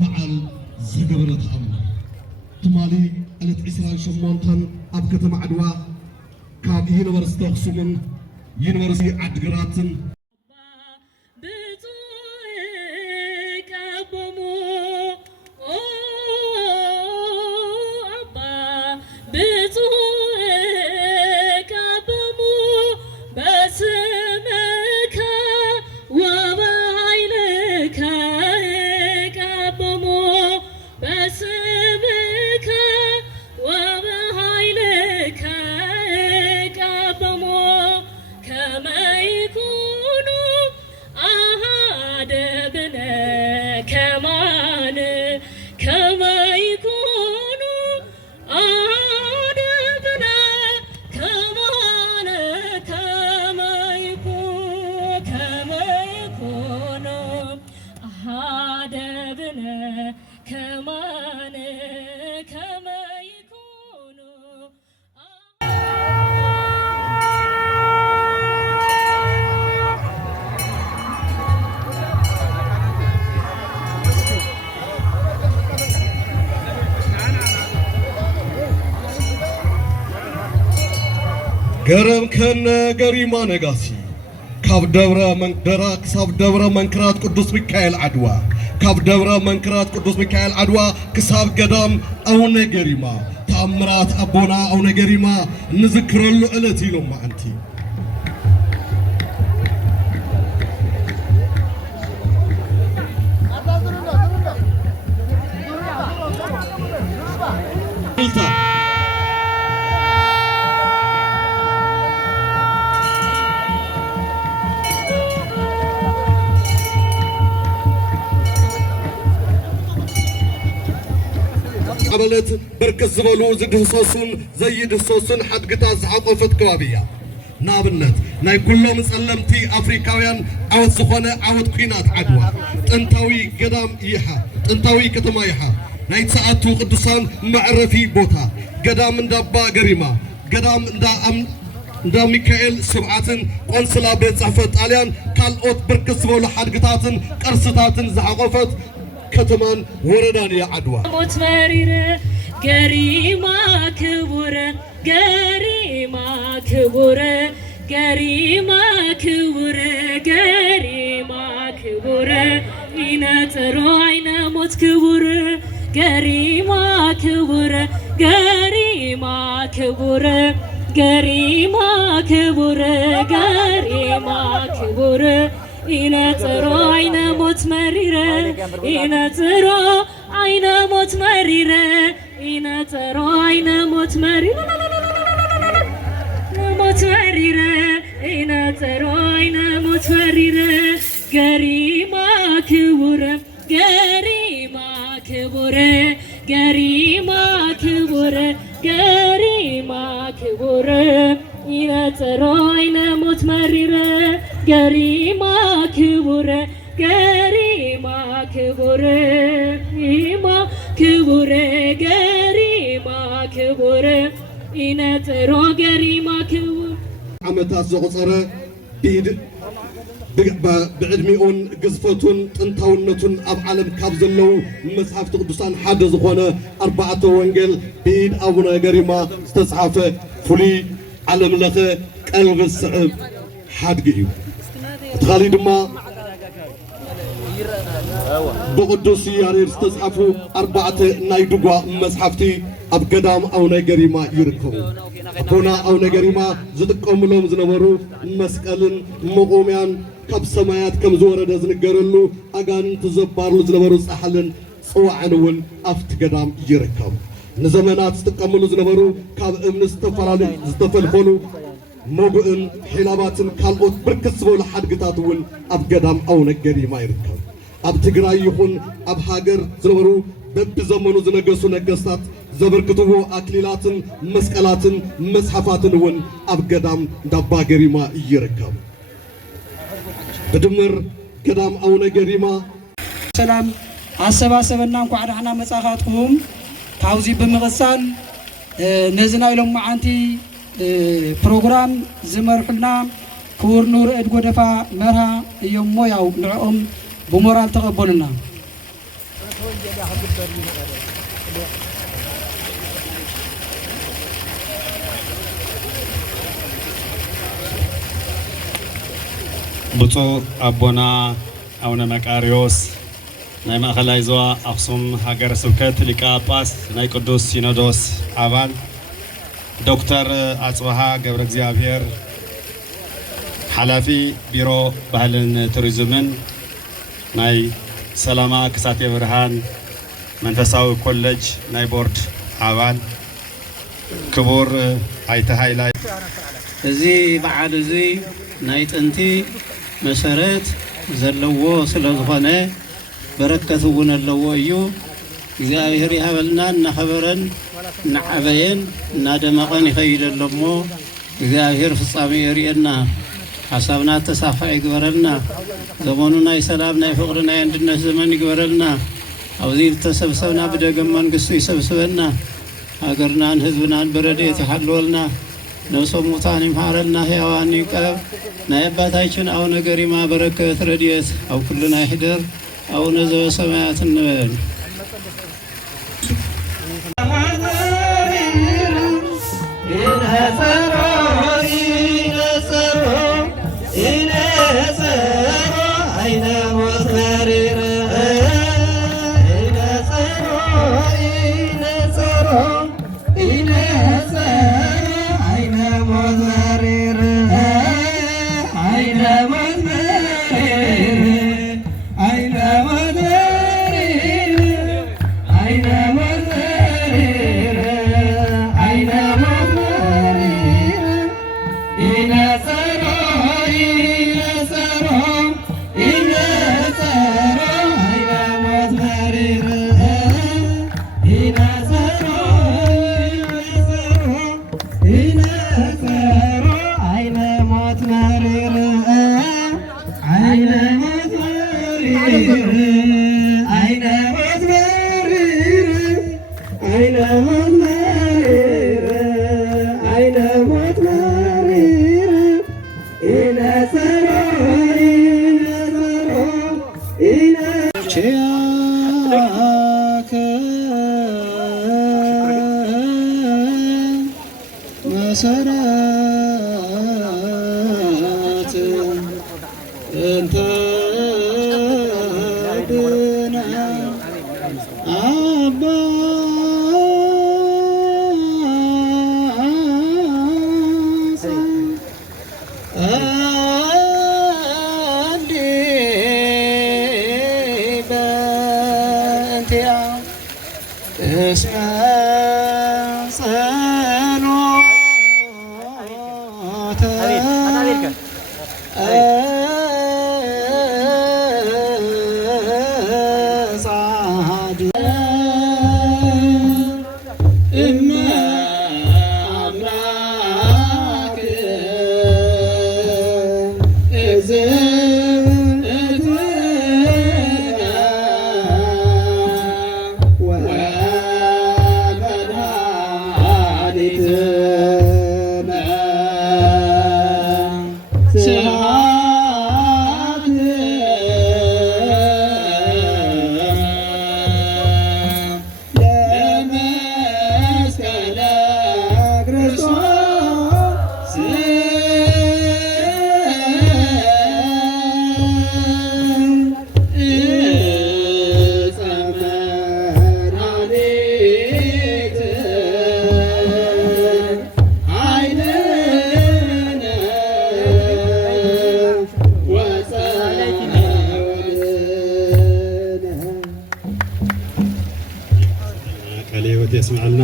بعل زجبرت أمر تمالي ألت إسرائيل شمونتان أبكت معدوا كاب يونيفرسيتي أخسومن يونيفرسيتي عدقراتن قرم كان قريما نقاسي كاف دورة من دراك كساف دورة منكرات قدوس ميكائيل عدوى كاف دورة منكرات قدوس ميكائيل عدوى كساف قدام أو نقريما تأمرات أبونا أو نقريما نذكر له ألتي لما أنتي عملت بركز زبلو زد حصوصن زيد حصوصن حد قطع زعقفت كوابية نابنت ناي كلهم سلمتي أفريقيان عود زخونة عود كينات عدوى تنتوي قدام إيحا تنتوي كتما إيحا ناي تساعدتو قدسان معرفي بوتا قدام ندابا قريما قدام ندا ميكائيل سبعاتن قنصلا بيت صحفة طاليان كالقوت بركز زبلو حد قطعتن قرصتاتن زعقفت كتمان وردان يا عدوى موت مريرة قريما كبورة قريما كبورة قريما كبورة قريما كبورة إنا تروعنا موت كبورة قريما كبورة قريما كبورة قريما كبورة قريما كبورة إنا ترى عين موت مريرة إنا ترى عين موت مريرة إنا ترى عين موت مريرة موت مريرة إنا ترى عين موت مريرة قريما كبورة قريما كبورة قريما كبورة قريما كبورة إنا ترى عين موت مريرة قريما كبورة قريما كبورة قريما كبورة قريما كبورة إنا ترى قريما كبورة عمتاس زغصرة بيد بعدميون قزفتون تنتاونتون أب عالم كابزلو مسحف تقدسان حد زخونة 4 وانجل بيد أبونا قريما استصحافة فلي علم لخي قلب الصعب حد قيو تخالي دما بقدس يارير استصحفوا 4 نايدوغا مسحفتي أب قدام أو نايقريما يركبوا أبونا أو نايقريما زدقهم لهم زنبرو مسكالن مقوميان كاب سمايات كم زورة دزنقرلو أغان تزبارلو زنبرو سحلن صوعنون أفت قدام يركبوا نزمانات استقاملو زنبرو كاب امن استفلفونو موغئن حلاباتن كالقوت بركس بول حد قطاتون أب قدام أو نايقريما يركبوا أب تقرأي يخون أب هاجر زنبرو ببزمنو زنقسو نقستات زبركتوه أكليلاتن مسكالاتن مسحفاتن ون أب قدام دابا قريما يركب بدمر قدام أو نقريما سلام عسبا سبنام قعدحنا مساخاتكم كاوزي بمغسال نزنا إلهم معانتي بروغرام زمرحلنا ክቡር ኑር እድ ጎደፋ መርሃ እዮሞ ያው ንዕኦም ብሞራል ተቀበሉና ብፁዕ አቦና አቡነ መቃርዮስ ናይ ማእኸላይ ዞባ አክሱም ሃገረ ስብከት ሊቀ ጳጳስ ናይ ቅዱስ ሲኖዶስ አባል ዶክተር አጽብሃ ገብረ እግዚአብሔር ሓላፊ ቢሮ ባህልን ቱሪዝምን ናይ ሰላማ ክሳቴ ብርሃን መንፈሳዊ ኮሌጅ ናይ ቦርድ አባል ክቡር አይተ ሃይላይ እዚ በዓል እዚ ናይ ጥንቲ መሰረት ዘለዎ ስለዝኾነ በረከት እውን ኣለዎ እዩ እግዚአብሔር ይሃበልና እናኸበረን እናዓበየን እናደመቐን ይኸይድ ኣሎ እሞ እግዚአብሔር ፍጻሜ የርእየና ሓሳብና ተሳፋይ ይግበረልና ዘመኑ ናይ ሰላም ናይ ፍቅሪ ናይ አንድነት ዘመን ይግበረልና ኣብዚ ተሰብሰብና ብደገም መንግስቱ ይሰብስበና ሃገርናን ህዝብናን በረድኤት ይሓልወልና ነፍሶም ሙታን ይምሃረልና ሕያዋን ይቀብ ናይ አባታችን አቡነ ገሪማ በረከት ረድኤት ኣብ ኩልና ይሕደር አቡነ ዘበሰማያት እንበል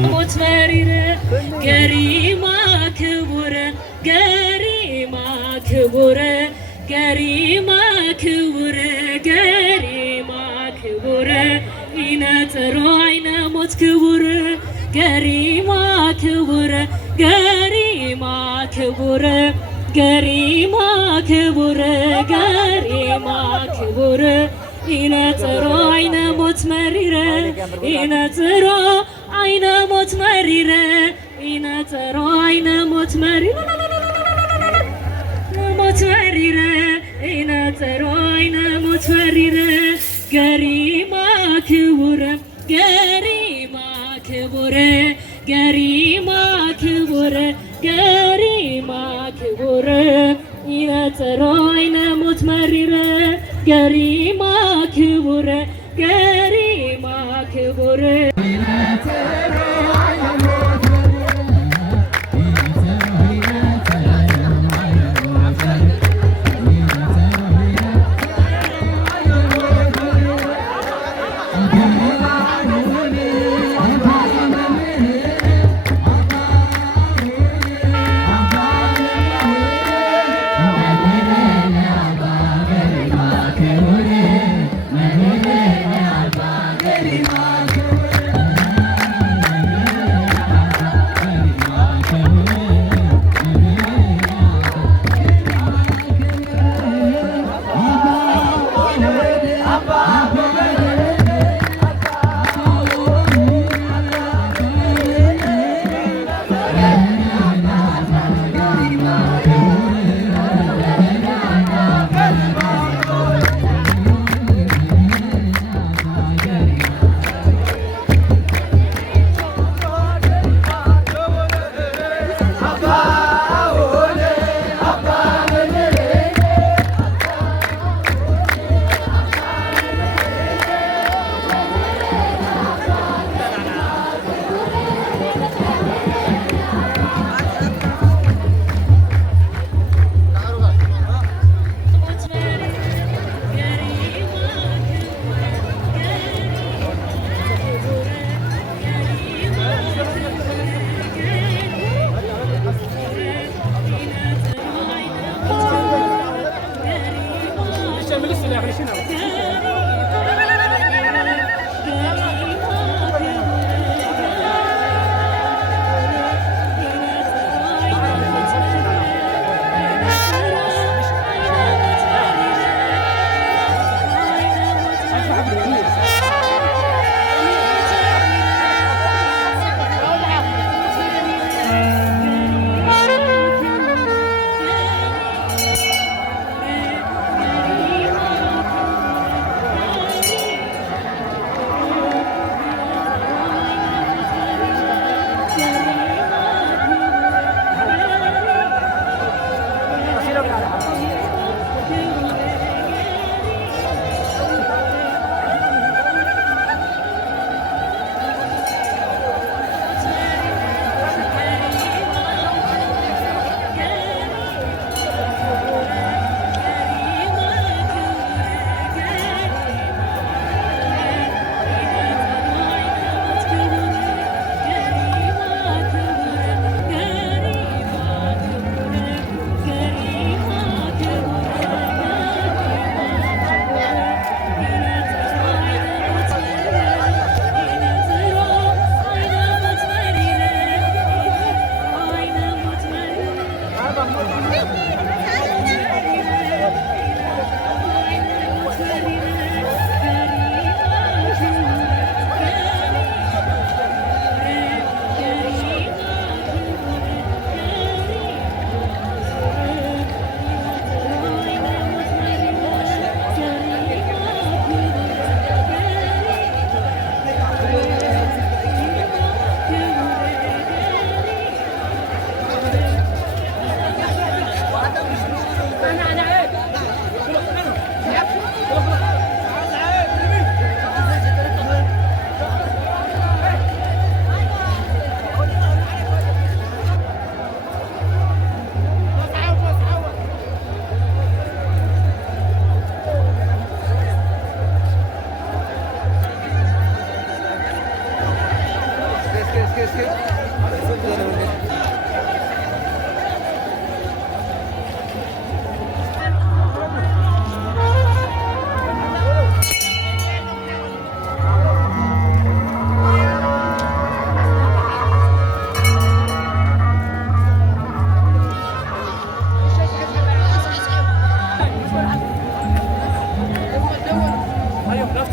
ሞት መሪረ ገሪማ ክቡረ ገሪማ ክቡረ ገሪማ ክቡረ ገሪማ ክቡረ ይነጽሮ አይነ ሞት ክቡረ ገሪማ ክቡረ ገሪማ ክቡረ ገሪማ ክቡረ ገሪማ ክቡረ ይነጽሮ አይነ ሞት መሪረ ይነጽሮ አይነ ሞት መሪረ ይነጽሮ አይነ ሞት መሪረ ሞት ይነጽሮ አይነሞት መሪረ ገሪማ ክቡረ ገሪማ ክቡረ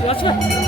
Watch it.